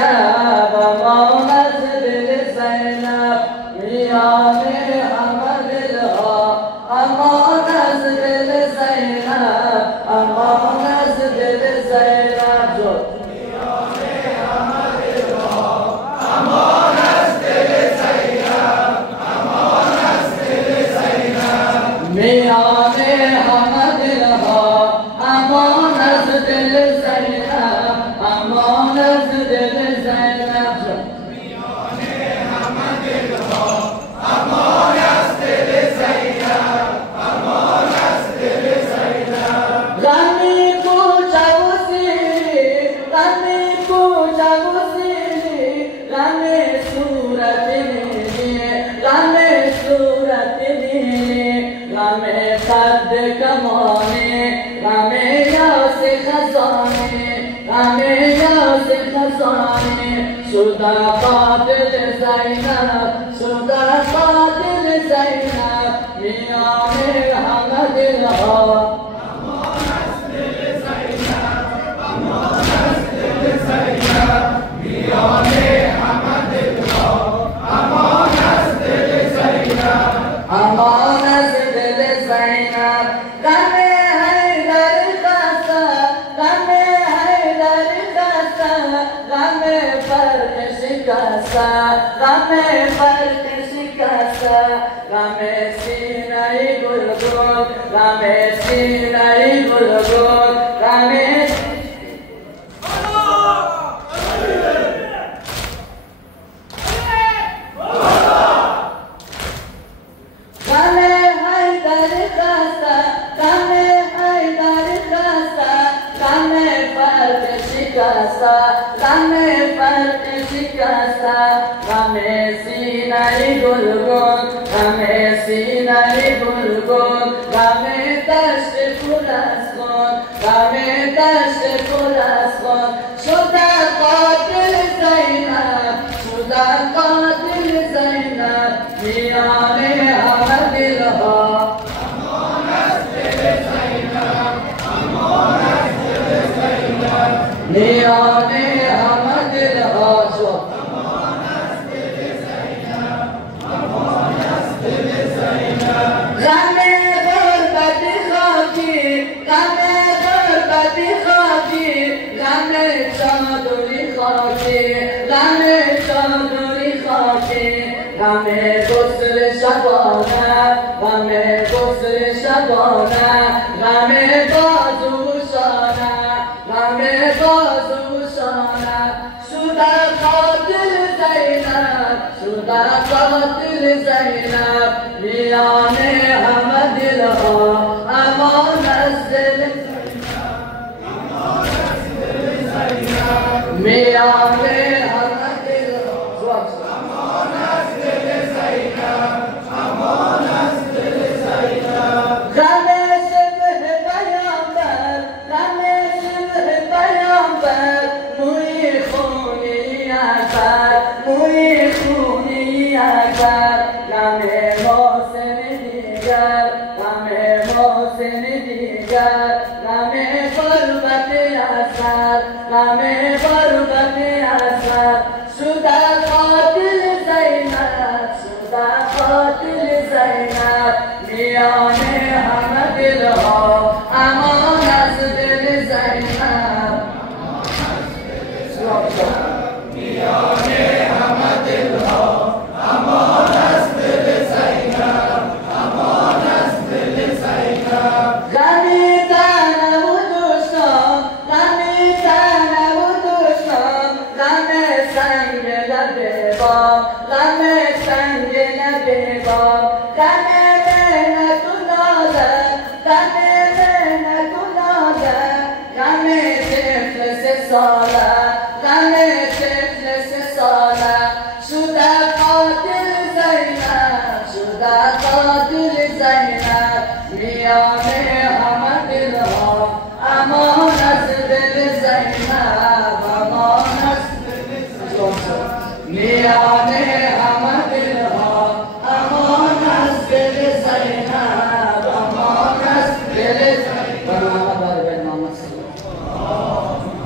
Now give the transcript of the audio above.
امان از دل زینب میان همه دلها، امان از دل زینب، امان از دل زینب جد میان همه دلها، امان از دل زینب، امان از دل زینب میان همه دلها، امان از دل زینب، امان از دل زینب جد میان همه دلها، امان از دل زینب، امان از دل زینب غمی کوچه و سیری، غمی کوچه و سیری، غم صورت نیلی، غم صورت نیلی، غم قد کمانی، غم یاس خزانی، غم یاس خزانی شده قاتل زینب، شده قاتل زینب میان همه دلها، امان از دل زینب، امان از دل زینب میان همه دلها، امان از دل زینب، امان از دل زینب غم حیدر خسته، غم حیدر خسته، غم فرق شکسته، غم فرق شکسته، غم سینه گلگون، غم سینه گلگون، غم غم حیدر خسته، غم حیدر خسته، غم فرق شکسته، غم فرق شکسته، غم سینه گلگون، غم سینه گلگون، غم دشت پر از خون، غم دشت پر از خون شده قاتل زینب، شده قاتل زینب میان همه دلها، امان از دل زینب، امان از دل زینب میان همه دلها شد امان از دل زینب، امان از دل زینب غم غربت خاکی، غم غربت خاکی، غم چادری خاکی، غم چادری خاکی، غم غسل شبانه، غم غسل شبانه، غم بازو شانه، غم بازو شانه شده قاتل زینب، شده قاتل زینب میان همه دلها، امان از دل زینب، امان از دل زینب میان همه دلها، امان از دل زینب، امان از دل زینب غم شبه پیامبر، غم شبه پیامبر موی خونی اکبر، موی خونی اکبر غم محسن دیگر، غم محسن دیگر غم غربت اسد، غم غربت اسد شده قاتل زینب، شده قاتل زینب میان همه دلها، امان از دل زینب، میان همه دلها، امان از دل زینب، امان از دل زینب غمی تنه و دوستان، غمی تنه و دوستان، غم سنگ لب بام، غم سنگ لب بام، غم مهنت و نازم، غم مهنت و نازم، غم طفل 3 ساله، غم طفل 3 ساله شده قاتل زینب، شده قاتل زینب میان همه دلها، امان از دل زینب.